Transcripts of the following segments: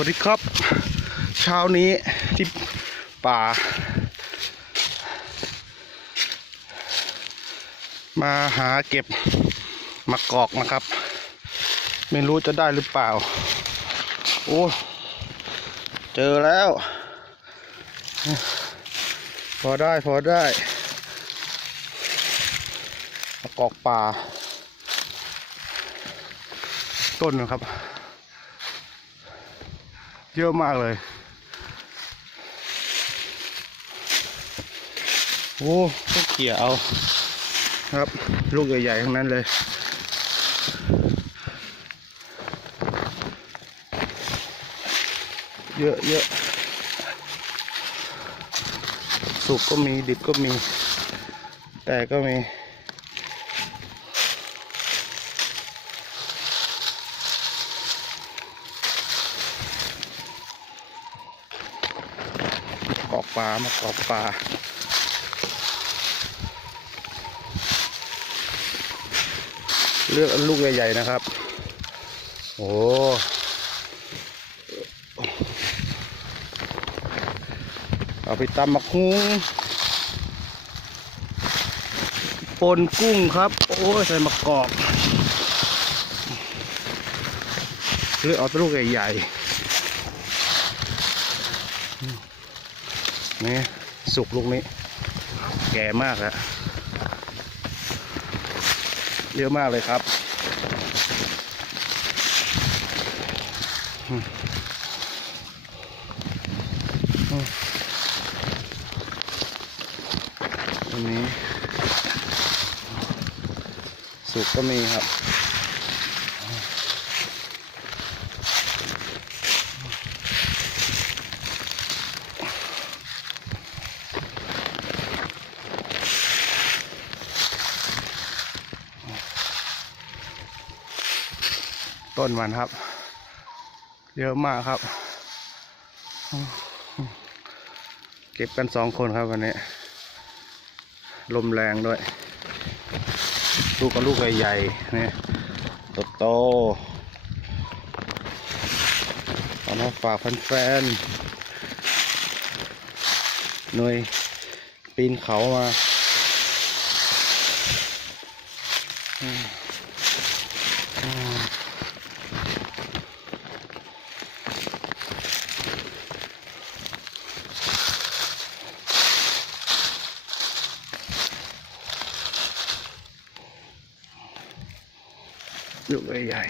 วัสดีครับ เช้านี้ที่ป่า มาหาเก็บมะกอกนะครับ ไม่รู้จะได้หรือเปล่า โอ้เจอแล้ว พอได้พอได้มะกอกป่า ต้นนะครับ เยอะมากเลย โอ้ก็เกี่ยเอาครับ ลูกใหญ่ๆทั้งนั้นเลย เยอะเยอะสุกก็มีดิบก็มี แต่ก็มี กอกปลามากอกปลาเลือกอันลูกใหญ่ๆนะครับ โอ้เอาไปตำมักฮุ้งปนกุ้งครับ โอ้ยใส่มะกอกเลือกเอาตัวลูกใหญ่ๆ นี่สุกลูกนี้ แก่มากแล้วเยอะมากเลยครับ อันนี้ สุกก็มีครับ ต้นมันครับ เยอะมากครับ เก็บกันสองคนครับวันนี้ ลมแรงด้วย ลูกกับลูกใหญ่ๆนี่โตโตๆเอามาฝากแฟนๆหน่วยปีนเขามา อืม ลูกใหญ่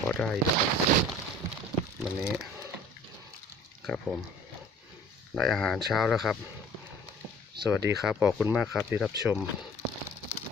พอได้วันนี้ ครับผม ได้อาหารเช้าแล้วครับ สวัสดีครับ ขอบคุณมากครับที่รับชม